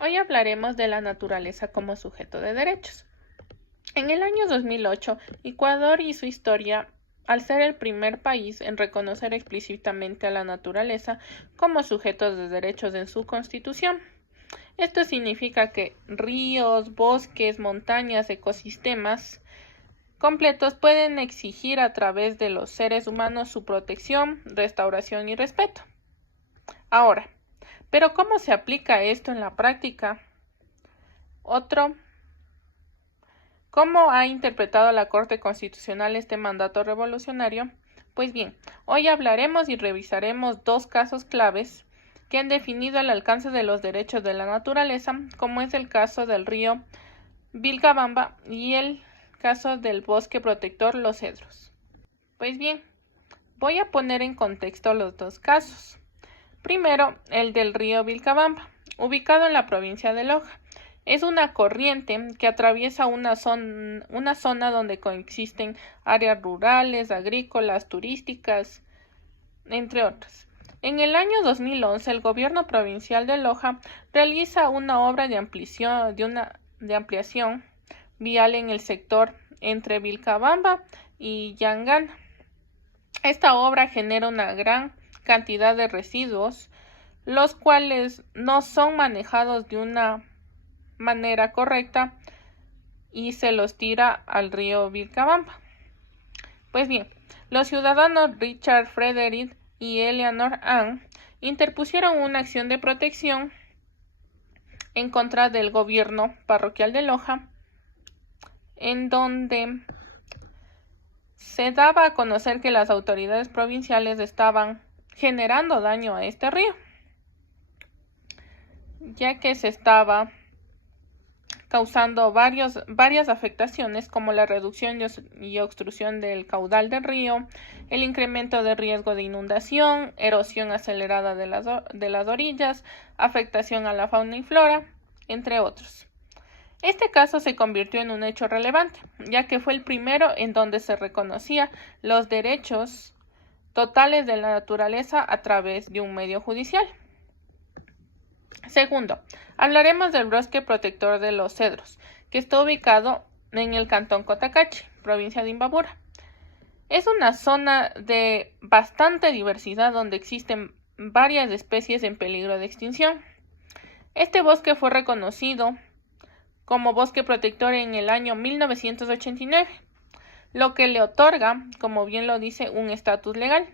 Hoy hablaremos de la naturaleza como sujeto de derechos. En el año 2008, Ecuador hizo historia al ser el primer país en reconocer explícitamente a la naturaleza como sujeto de derechos en su constitución. Esto significa que ríos, bosques, montañas, ecosistemas completos pueden exigir a través de los seres humanos su protección, restauración y respeto. Ahora, ¿pero cómo se aplica esto en la práctica? ¿Cómo ha interpretado la Corte Constitucional este mandato revolucionario? Pues bien, hoy hablaremos y revisaremos dos casos claves que han definido el alcance de los derechos de la naturaleza, como es el caso del río Vilcabamba y el caso del bosque protector Los Cedros. Pues bien, voy a poner en contexto los dos casos. Primero, el del río Vilcabamba, ubicado en la provincia de Loja. Es una corriente que atraviesa una zona donde coexisten áreas rurales, agrícolas, turísticas, entre otras. En el año 2011, el gobierno provincial de Loja realiza una obra de ampliación vial en el sector entre Vilcabamba y Yangana. Esta obra genera una gran cantidad de residuos, los cuales no son manejados de una manera correcta y se los tira al río Vilcabamba. Pues bien, los ciudadanos Richard Frederick y Eleanor Ann interpusieron una acción de protección en contra del gobierno parroquial de Loja, en donde se daba a conocer que las autoridades provinciales estaban generando daño a este río, ya que se estaba causando varias afectaciones como la reducción y obstrucción del caudal del río, el incremento de riesgo de inundación, erosión acelerada de las orillas, afectación a la fauna y flora, entre otros. Este caso se convirtió en un hecho relevante, ya que fue el primero en donde se reconocía los derechos totales de la naturaleza a través de un medio judicial. Segundo, hablaremos del bosque protector de Los Cedros, que está ubicado en el cantón Cotacachi, provincia de Imbabura. Es una zona de bastante diversidad donde existen varias especies en peligro de extinción. Este bosque fue reconocido como bosque protector en el año 1989, lo que le otorga, como bien lo dice, un estatus legal.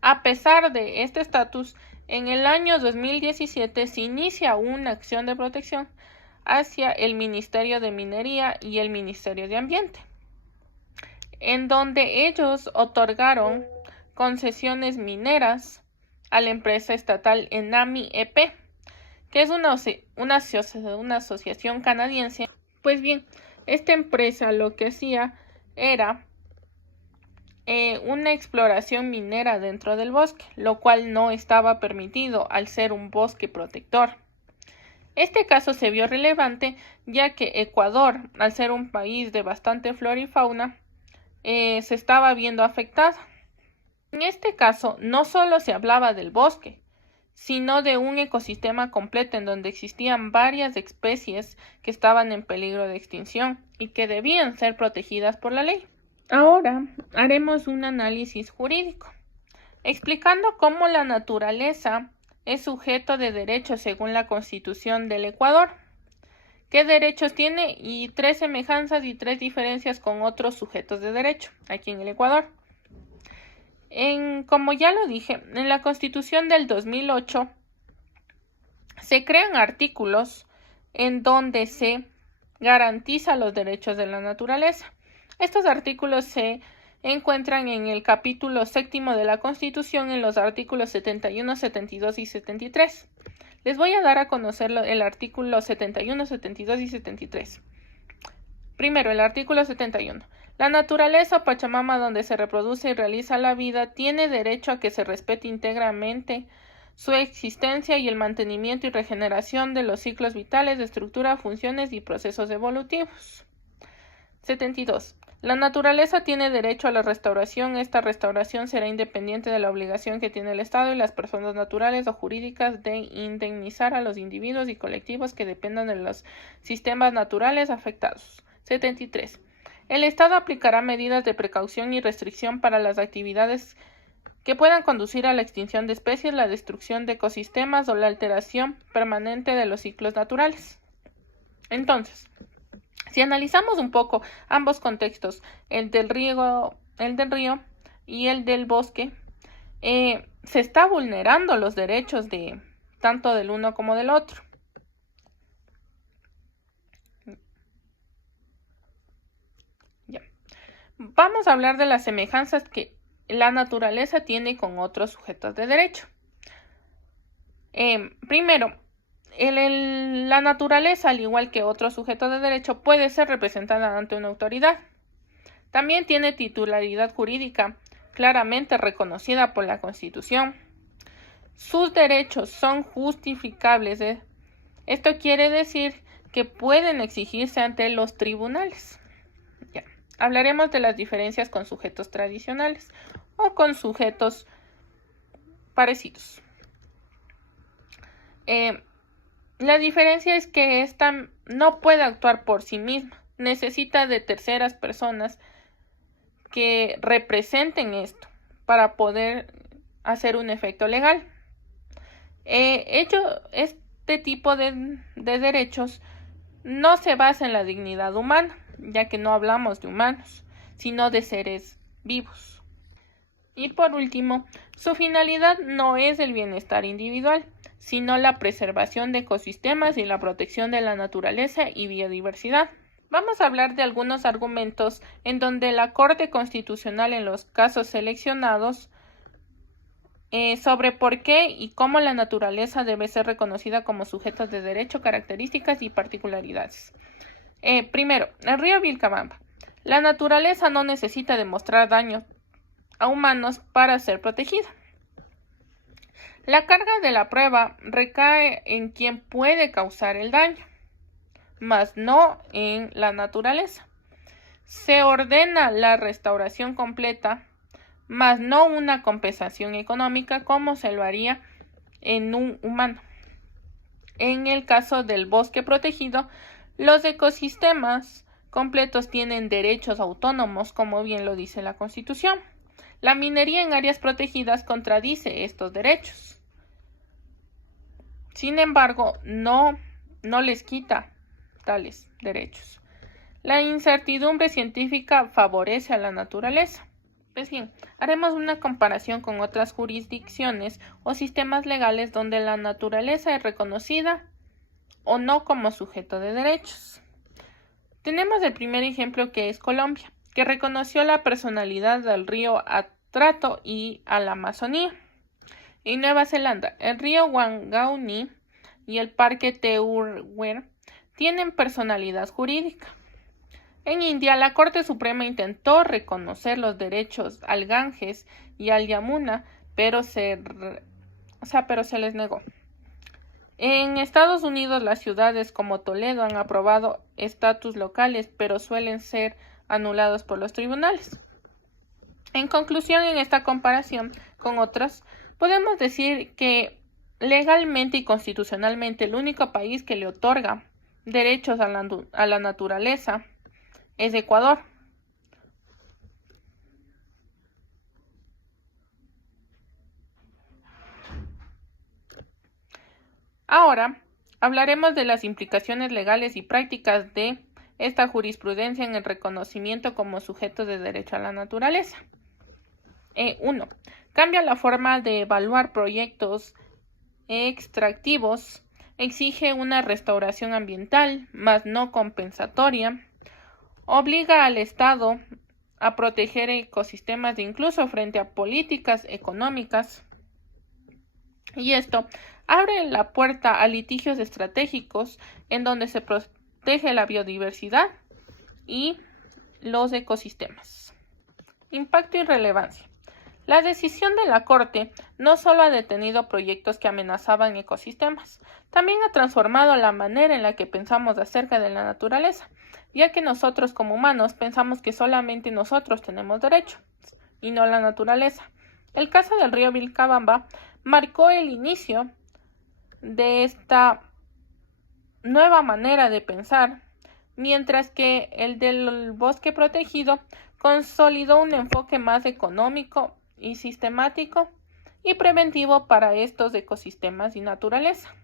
A pesar de este estatus, en el año 2017 se inicia una acción de protección hacia el Ministerio de Minería y el Ministerio de Ambiente, en donde ellos otorgaron concesiones mineras a la empresa estatal Enami EP, que es una asociación canadiense. Pues bien, esta empresa lo que hacía era una exploración minera dentro del bosque, lo cual no estaba permitido al ser un bosque protector. Este caso se vio relevante ya que Ecuador, al ser un país de bastante flora y fauna, se estaba viendo afectado. En este caso no solo se hablaba del bosque, sino de un ecosistema completo en donde existían varias especies que estaban en peligro de extinción y que debían ser protegidas por la ley. Ahora haremos un análisis jurídico, explicando cómo la naturaleza es sujeto de derechos según la Constitución del Ecuador, qué derechos tiene y 3 semejanzas y 3 diferencias con otros sujetos de derecho aquí en el Ecuador. Como ya lo dije, en la Constitución del 2008 se crean artículos en donde se garantiza los derechos de la naturaleza. Estos artículos se encuentran en el capítulo 7 de la Constitución en los artículos 71, 72 y 73. Les voy a dar a conocer el artículo 71, 72 y 73. Primero, el artículo 71. La naturaleza o Pachamama donde se reproduce y realiza la vida tiene derecho a que se respete íntegramente su existencia y el mantenimiento y regeneración de los ciclos vitales de estructura, funciones y procesos evolutivos. 72. La naturaleza tiene derecho a la restauración. Esta restauración será independiente de la obligación que tiene el Estado y las personas naturales o jurídicas de indemnizar a los individuos y colectivos que dependan de los sistemas naturales afectados. 73. El Estado aplicará medidas de precaución y restricción para las actividades que puedan conducir a la extinción de especies, la destrucción de ecosistemas o la alteración permanente de los ciclos naturales. Entonces, si analizamos un poco ambos contextos, el del río y el del bosque, se está vulnerando los derechos de tanto del uno como del otro. Ya. Vamos a hablar de las semejanzas que la naturaleza tiene con otros sujetos de derecho. Primero, la naturaleza, al igual que otros sujetos de derecho, puede ser representada ante una autoridad. También tiene titularidad jurídica claramente reconocida por la Constitución. Sus derechos son justificables. Esto quiere decir que pueden exigirse ante los tribunales. Ya. Hablaremos de las diferencias con sujetos tradicionales o con sujetos parecidos. La diferencia es que ésta no puede actuar por sí misma, necesita de terceras personas que representen esto para poder hacer un efecto legal. Este tipo de derechos no se basa en la dignidad humana, ya que no hablamos de humanos, sino de seres vivos. Y por último, su finalidad no es el bienestar individual, sino la preservación de ecosistemas y la protección de la naturaleza y biodiversidad. Vamos a hablar de algunos argumentos en donde la Corte Constitucional en los casos seleccionados sobre por qué y cómo la naturaleza debe ser reconocida como sujetos de derecho, características y particularidades. Primero, el río Vilcabamba. La naturaleza no necesita demostrar daño a humanos para ser protegida. La carga de la prueba recae en quien puede causar el daño, mas no en la naturaleza. Se ordena la restauración completa, mas no una compensación económica como se lo haría en un humano. En el caso del bosque protegido, los ecosistemas completos tienen derechos autónomos, como bien lo dice la Constitución. La minería en áreas protegidas contradice estos derechos. Sin embargo, no les quita tales derechos. La incertidumbre científica favorece a la naturaleza. Pues bien, haremos una comparación con otras jurisdicciones o sistemas legales donde la naturaleza es reconocida o no como sujeto de derechos. Tenemos el primer ejemplo, que es Colombia, que reconoció la personalidad del río Atrato y a la Amazonía. En Nueva Zelanda, el río Wanganui y el parque Tehuelche tienen personalidad jurídica. En India, la Corte Suprema intentó reconocer los derechos al Ganges y al Yamuna, pero se les negó. En Estados Unidos, las ciudades como Toledo han aprobado estatus locales, pero suelen ser anulados por los tribunales. En conclusión, en esta comparación con otras, podemos decir que legalmente y constitucionalmente el único país que le otorga derechos a la naturaleza es Ecuador. Ahora hablaremos de las implicaciones legales y prácticas de esta jurisprudencia en el reconocimiento como sujeto de derecho a la naturaleza. 1. Cambia la forma de evaluar proyectos extractivos, exige una restauración ambiental, mas no compensatoria, obliga al Estado a proteger ecosistemas incluso frente a políticas económicas, y esto abre la puerta a litigios estratégicos en donde se protege la biodiversidad y los ecosistemas. Impacto y relevancia. La decisión de la Corte no solo ha detenido proyectos que amenazaban ecosistemas, también ha transformado la manera en la que pensamos acerca de la naturaleza, ya que nosotros como humanos pensamos que solamente nosotros tenemos derechos y no la naturaleza. El caso del río Vilcabamba marcó el inicio de esta nueva manera de pensar, mientras que el del bosque protegido consolidó un enfoque más económico y sistemático y preventivo para estos ecosistemas y naturaleza.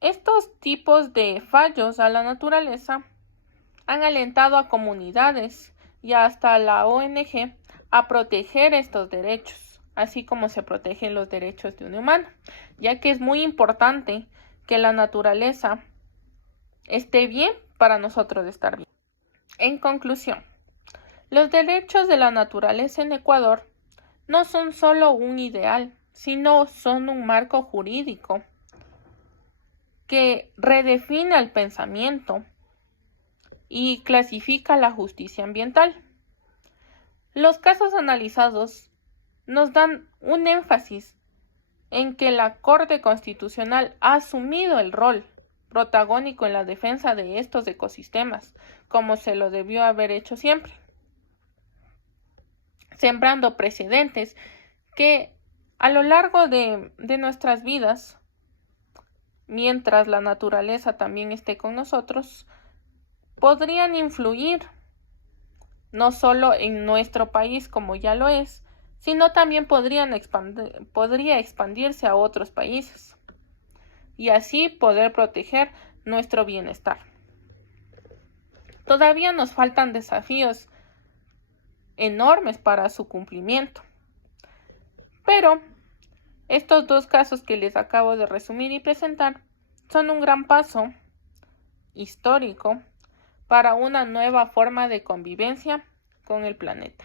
Estos tipos de fallos a la naturaleza han alentado a comunidades y hasta a la ONG a proteger estos derechos, así como se protegen los derechos de un humano, ya que es muy importante que la naturaleza esté bien para nosotros estar bien. En conclusión, los derechos de la naturaleza en Ecuador no son solo un ideal, sino son un marco jurídico que redefine el pensamiento y clasifica la justicia ambiental. Los casos analizados nos dan un énfasis en que la Corte Constitucional ha asumido el rol protagónico en la defensa de estos ecosistemas, como se lo debió haber hecho siempre, sembrando precedentes que a lo largo de nuestras vidas, mientras la naturaleza también esté con nosotros, podrían influir no solo en nuestro país como ya lo es, sino también podría expandirse a otros países y así poder proteger nuestro bienestar. Todavía nos faltan desafíos enormes para su cumplimiento, pero estos dos casos que les acabo de resumir y presentar son un gran paso histórico para una nueva forma de convivencia con el planeta.